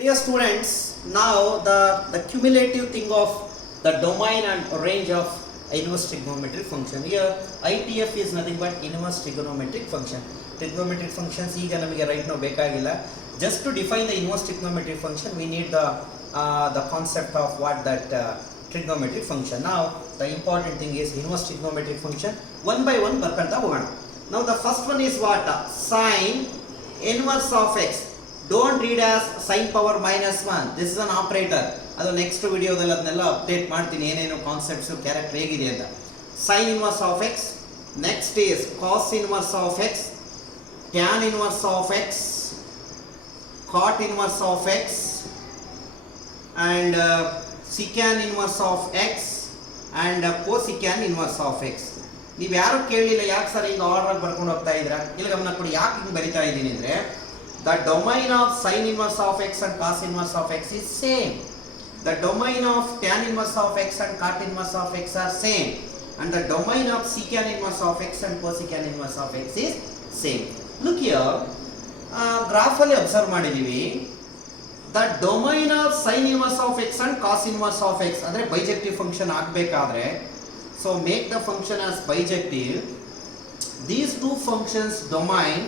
Dear students, now the cumulative thing of the domain and range of inverse trigonometric function. Here ITF is nothing but inverse trigonometric function. Trigonometric functions ಈಗ ನಮಗೆ right now ಬೇಕಾಗಿಲ್ಲ. Just to define the inverse trigonometric function, we need the concept of what that trigonometric function. Now the important thing is inverse trigonometric function. One by one ಬರ್ಕೊಂತ ಹೋಗೋಣ. Now the first one is what? Sine inverse of x. Don't read as sin power minus 1. This is an operator. ಅದು next ವಿಡಿಯೋದಲ್ಲಿ ಅದನ್ನೆಲ್ಲ update ಮಾಡ್ತೀನಿ, ಏನೇನು concepts character ಹೇಗಿದೆ ಅಂತ. Sine inverse of x, next is cos inverse of x, tan inverse of x, cot inverse of x and secant inverse of x and cosecant inverse of x. ನೀವು ಯಾರು ಕೇಳಲಿಲ್ಲ ಯಾಕೆ sir ಹಿಂಗೆ order ಬರ್ಕೊಂಡು ಹೋಗ್ತಾ ಇದ್ದೀರಾ? ಇಲ್ಲಿ ಗಮನ ಕೊಡಿ, ಯಾಕೆ ಹಿಂಗೆ ಬರಿತಾ ಇದ್ದೀನಿ ಅಂದರೆ the domain of sin inverse of x and cos inverse of x is same. The domain of tan inverse of x and cot inverse of x are same. And the domain of secant inverse of x and cosecant inverse of x is same. Look here, graph ಅಲ್ಲಿ observe ಮಾಡಿದೀವಿ. The domain of sin inverse of x and cos inverse of x ಅಂದ್ರೆ bijective function ಆಗಬೇಕಾದ್ರೆ, so make the function as bijective. These two functions domain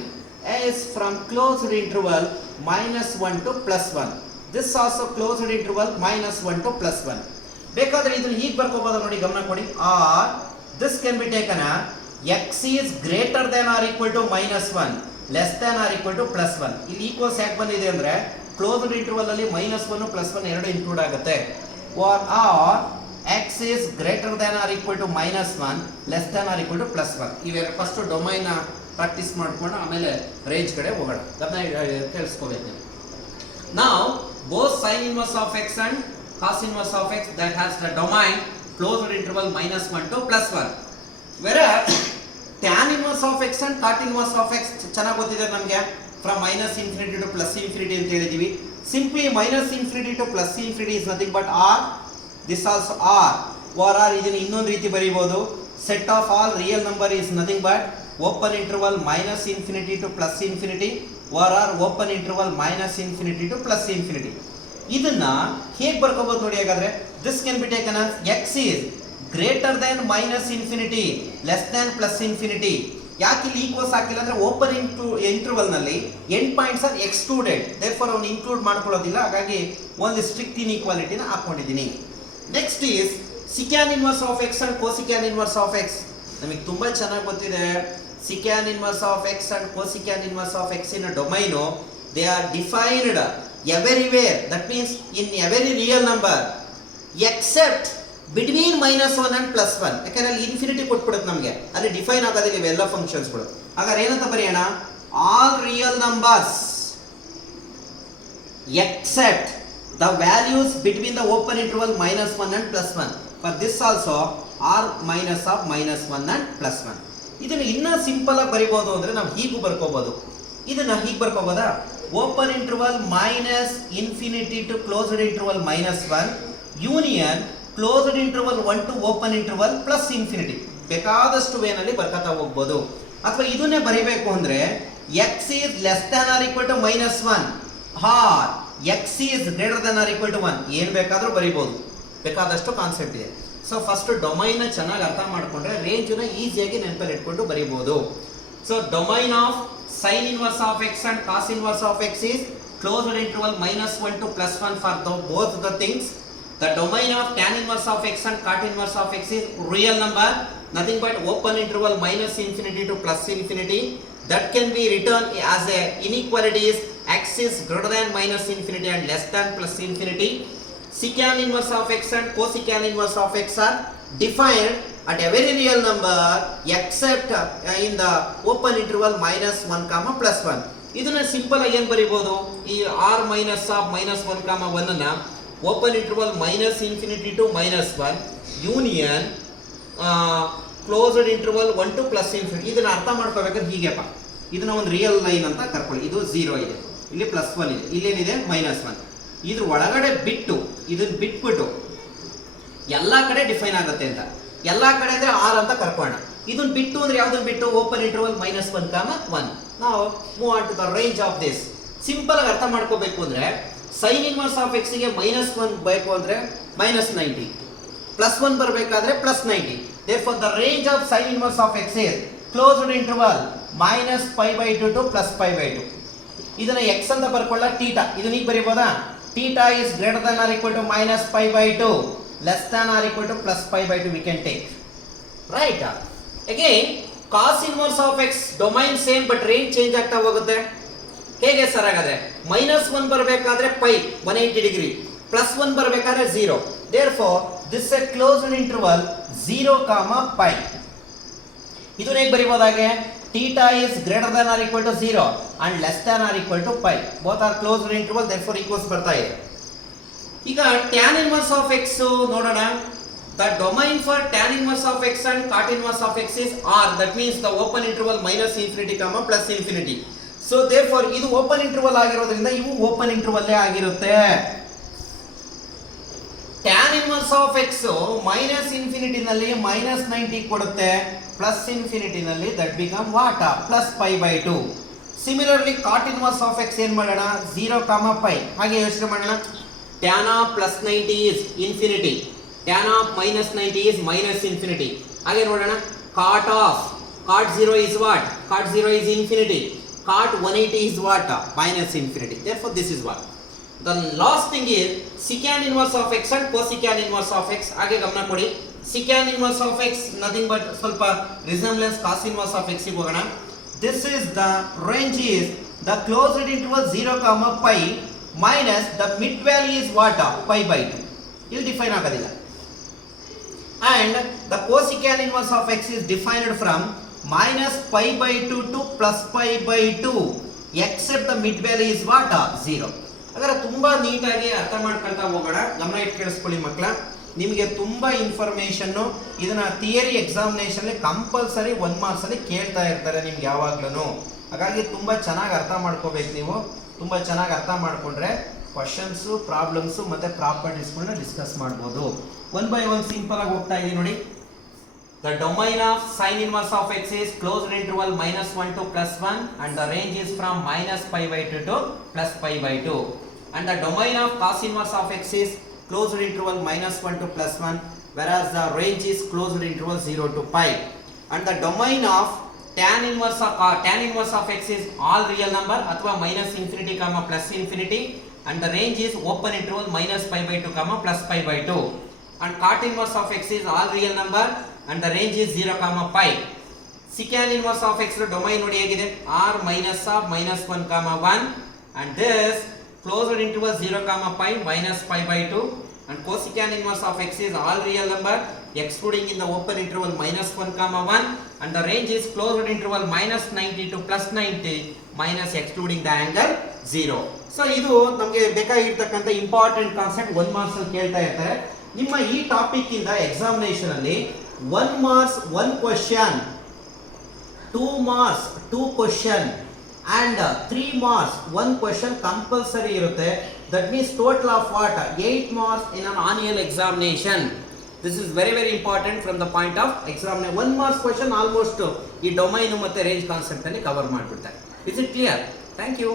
is from closed interval minus 1 to plus 1. This also closed interval minus 1 to plus 1. ಬೇಕಾದ್ರೆ ಇದನ್ನು ಹೀಗೆ ಬರ್ಕೋಬಹುದು ನೋಡಿ, ಗಮನ ಕೊಡಿ. Or this can be taken as x is greater than or equal to minus 1 less than or equal to plus 1. ಇಲ್ಲಿ equals ಯಾಕೆ ಬಂದಿದೆ ಅಂದ್ರೆ ಕ್ಲೋಸ್ಡ್ ಇಂಟರ್ವಲ್ ಅಲ್ಲಿ ಮೈನಸ್ 1 ಪ್ಲಸ್ 1 ಎರಡು ಇನ್ಕ್ಲೂಡ್ ಆಗುತ್ತೆ. or x is greater than or equal to minus 1 less than or equal to plus 1. ಇವೆರಡು first domain practice ಮಾಡ್ಕೊಂಡು ಆಮೇಲೆ ರೇಂಜ್ ಕಡೆ ಹೋಗೋಣ. ಅದನ್ನ ತಿಳಿಸ್ಕೋಬೇಕು. Now both sin inverse of x and cos inverse of x that has the domain closed interval minus 1 to plus 1. Whereas tan inverse of x and cot inverse of x ಚೆನ್ನಾಗಿ ಗೊತ್ತಿದೆ ನಮಗೆ, from minus infinity to plus infinity ಅಂತ ಹೇಳಿದೀವಿ. Simply minus infinity to plus infinity is nothing but r. This also r. or ಇದನ್ನು ಇನ್ನೊಂದು ರೀತಿ ಬರೀಬಹುದು. Set of all real number is nothing but open interval minus infinity to plus infinity or open interval minus infinity to plus infinity. ಇದನ್ನ ಹೇಗೆ ಬರ್ಕೋಬಹುದು ನೋಡಿ. ಹಾಗಾದ್ರೆ this can be taken as x is greater than minus infinity less than plus infinity. ಯಾಕೆ ಇಲ್ಲಿ equals ಹಾಕಿಲ್ಲ ಅಂದ್ರೆ open interval ನಲ್ಲಿ end points are excluded, therefore ಅವನು ಇನ್ಕ್ಲೂಡ್ ಮಾಡ್ಕೊಳ್ಳೋದಿಲ್ಲ. ಹಾಗಾಗಿ ಒಂದು ಸ್ಟ್ರಿಕ್ಟ್ ಇನ್ಇಕ್ವಾಲಿಟಿನ ಹಾಕೊಂಡಿದ್ದೀನಿ. Next is secant inverse of x and cosecant inverse of x. ನಮಗೆ ತುಂಬಾ ಚೆನ್ನಾಗಿ ಗೊತ್ತಿದೆ secant inverse of x and cosecant inverse of x in a domain, they are defined everywhere. That means in every real number except between minus 1 and plus 1. ಯಾಕಂದ್ರೆ ಅಲ್ಲಿ infinity ಕೊಟ್ಬಿಡುತ್ತೆ ನಮಗೆ, ಅಲ್ಲಿ define ಆಗೋದಿಲ್ಲ ಇವೆಲ್ಲ ಫಂಕ್ಷನ್ಸ್ಗಳು. ಹಾಗಾದ್ರೆ ಏನಂತ ಬರೆಯೋಣ? All real numbers except the values between the open interval minus 1 and plus 1. For this also r minus of minus 1 and plus 1. ಇದನ್ನು ಇನ್ನೂ ಸಿಂಪಲ್ ಆಗಿ ಬರಿಬಹುದು ಅಂದ್ರೆ ನಾವು ಹೀಗೂ ಬರ್ಕೋಬಹುದು. ಇದನ್ನ ಹೀಗೆ ಬರ್ಕೋಬಹುದಾ? Open interval minus infinity to closed interval minus 1 union closed interval 1 to open interval plus infinity. ಬೇಕಾದಷ್ಟು ವೇನಲ್ಲಿ ಬರ್ಕತಾ ಹೋಗ್ಬೋದು. ಅಥವಾ ಇದನ್ನೇ ಬರಿಬೇಕು ಅಂದ್ರೆ x is less than or equal to minus 1 or x is greater than or equal to 1. ಏನು ಬೇಕಾದರೂ ಬರಿಬಹುದು, ಬೇಕಾದಷ್ಟು ಕಾನ್ಸೆಪ್ಟ್ ಇದೆ. ಸೊ ಫಸ್ಟ್ ಡೊಮೈನ್ ಚೆನ್ನಾಗಿ ಅರ್ಥ ಮಾಡಿಕೊಂಡ್ರೆ ರೇಂಜ್ನ ಈಸಿಯಾಗಿ ನೆನಪಲ್ಲಿ ಇಟ್ಕೊಂಡು ಬರೀಬಹುದು. So domain of sine inverse of x and cos inverse of x is closed interval minus 1 to plus 1 for both the things. The domain of tan inverse of x and cot inverse of x is real number, nothing but open interval minus infinity to plus infinity. That can be written as a inequality is x is greater than minus infinity and less than plus infinity. Secant inverse of x and cosecant inverse of x are defined at a very real number except in the open interval minus 1 comma plus 1. ಇದನ್ನ simple ಆಗಿ ಏನು ಬರೀಬಹುದು? ಈ r minus of minus 1 comma 1 ಅನ್ನ open interval minus infinity to minus 1 union closed interval 1 to plus infinity. ಇದನ್ನ ಅರ್ಥ ಮಾಡ್ಕೋಬೇಕಾದ್ರೆ ಹೀಗೆಪ್ಪ, ಇದನ್ನ ಒಂದು real line ಅಂತ ಕರ್ಕೊಳ್ಳಿ. ಇದು 0 ಇದೆ, ಇಲ್ಲಿ ಪ್ಲಸ್ 1 ಇದೆ, ಇಲ್ಲೇನಿದೆ ಮೈನಸ್ 1. ಇದ್ರ ಒಳಗಡೆ ಬಿಟ್ಟು ಇದನ್ನ ಬಿಟ್ಬಿಟ್ಟು ಎಲ್ಲ ಕಡೆ ಡಿಫೈನ್ ಆಗುತ್ತೆ ಅಂತ, ಎಲ್ಲ ಕಡೆ ಅಂದ್ರೆ r ಅಂತ ಕರ್ಕೋಣ. ಇದನ್ನ ಬಿಟ್ಟು ಅಂದ್ರೆ ಯಾವ್ದನ್ನ ಬಿಟ್ಟು? Open interval minus 1 comma 1. ನಾವು move on to the range of this. Simple ಆಗಿ ಅರ್ಥ ಮಾಡ್ಕೋಬೇಕು ಅಂದ್ರೆ ಸೈನ್ ಇನ್ವರ್ಸ್ ಆಫ್ ಎಕ್ಸ್ ಗೆ -1 ಬೇಕು ಅಂದ್ರೆ -90, +1 ಬರಬೇಕಾದ್ರೆ +90. therefore the range of sin inverse of x is closed interval -π/2 to +π/2. ಇದನ್ನ x ಅಂತ ಬರ್ಕೊಳ್ಳ ಥೀಟಾ, ಇದನ್ನ ಈಗ ಬರೀಬಹುದಾ? theta is greater than or equal to -π/2, less than or equal to +π/2 we can take, right? again cos inverse of x domain same but range change ಆಗ್ತಾ ಹೋಗುತ್ತೆ. ಹೇಗೆ sir ಹಾಗಾದ್ರೆ? -1 ಬರಬೇಕಾದ್ರೆ π 180 degree, +1 ಬರಬೇಕಾದ್ರೆ 0. therefore this is a closed interval 0, π. ಇದನ್ನ ಹೇಗೆ ಬರೀಬಹುದಾಗೆ? theta is greater than or equal to 0 and less than or equal to π. both are closed interval, therefore equals ಬರ್ತಾ ಇದೆ. ಈಗ tan inverse of x ನೋಡೋಣ. the domain for tan inverse of x and cot inverse of x is R, that means the open interval -∞, +∞. so therefore ಇದು open interval ಆಗಿರೋದ್ರಿಂದ ಇವು open interval ಆಗಿರುತ್ತೆ. tan inverse of x -∞ ನಲ್ಲಿ -90 ಕೊಡುತ್ತೆ, +∞ ನಲ್ಲಿ that become what? +π/2. similarly cot inverse of x ಏನ್ ಮಾಡೋಣ? 0, π. ಹಾಗೆ ಯೋಚನೆ ಮಾಡೋಣ. tan of +90 is infinity, tan of -90 is -∞. ಹಾಗೆ ನೋಡೋಣ. cot 0 is what? cot 0 is infinity, cot 180 is what? -∞. therefore this is what. the last thing is secant inverse of x and cosecant inverse of x. ಹಾಗೆ ಗಮನ ಕೊಡಿ. secant inverse of x nothing but ಸ್ವಲ್ಪ resemblance cos inverse of x ಗೆ ಹೋಗೋಣ. this is the range is the closed interval 0, π minus the mid value is what? π/2. ಇಲ್ಲಿ define ಆಗೋದಿಲ್ಲ. and the cosecant inverse of x is defined from -π/2 to +π/2 except the mid value is what? 0. ಹಾಗಾದ್ರೆ ತುಂಬಾ ನೀಟಾಗಿ ಅರ್ಥ ಮಾಡ್ಕೊಳ್ತಾ ಹೋಗೋಣ. ಗಮನ ಇಟ್ಟು ಕೇಳಿಸ್ಕೊಳ್ಳಿ ಮಕ್ಕಳ. ನಿಮಗೆ ತುಂಬಾ ಇನ್ಫಾರ್ಮೇಶನ್ ಇದನ್ನ ಥಿಯರಿ ಎಕ್ಸಾಮಿನೇಷನ್ ಅಲ್ಲಿ ಕಂಪಲ್ಸರಿ 1 ಮಾರ್ಕ್ಸ್ ಅಲ್ಲಿ ಕೇಳ್ತಾ ಇರ್ತಾರೆ ನಿಮ್ಗೆ ಯಾವಾಗ್ಲೂ. ಹಾಗಾಗಿ ತುಂಬಾ ಚೆನ್ನಾಗಿ ಅರ್ಥ ಮಾಡ್ಕೋಬೇಕು ನೀವು. ತುಂಬಾ ಚೆನ್ನಾಗಿ ಅರ್ಥ ಮಾಡ್ಕೊಂಡ್ರೆ ಕ್ವಶನ್ಸ್, ಪ್ರಾಬ್ಲಮ್ಸ್ ಮತ್ತೆ ಪ್ರಾಪರ್ಟೀಸ್ಗಳನ್ನ ಡಿಸ್ಕಸ್ ಮಾಡ್ಬೋದು. 1 by 1 ಸಿಂಪಲ್ ಆಗಿ ಹೋಗ್ತಾ ಇದೀನಿ ನೋಡಿ. The domain of sin inverse of x is closed interval -1 to +1 and the range is from -π/2 to +π/2. And the domain of cos inverse of x is closed interval -1 to +1 whereas the range is closed interval 0 to π. And the domain of tan inverse of x is all real number ಅಥವಾ -∞, +∞, and the range is open interval -π/2, +π/2. and cot inverse of x is all real number and the range is 0, π. secant inverse of x domain ನೋಡಿ ಹೇಗಿದೆ? r -1, 1 and this closed interval 0, π -π/2. and cosecant inverse of x is all real number excluding in the open interval -1, 1 and the range is closed interval -90 to +90 minus excluding the angle 0. so ಇದು ನಮಗೆ ಬೇಕಾಗಿರ್ತಕ್ಕಂಥ important concept 1 marks ಅಲ್ಲಿ ಕೇಳ್ತಾ ಇರ್ತಾರೆ. ನಿಮ್ಮ ಈ topic ಇಂದ examination ಅಲ್ಲಿ 1 marks 1 question, 2 marks 2 question and 3 marks 1 question compulsory ಇರುತ್ತೆ. that means total of what? 8 marks in an annual examination. this is very very important from the point of examination. 1 marks question almost ಈ domain ಮತ್ತೆ range concept ಅಲ್ಲಿ cover ಮಾಡ್ಬಿಡ್ತಾರೆ. is it clear? thank you.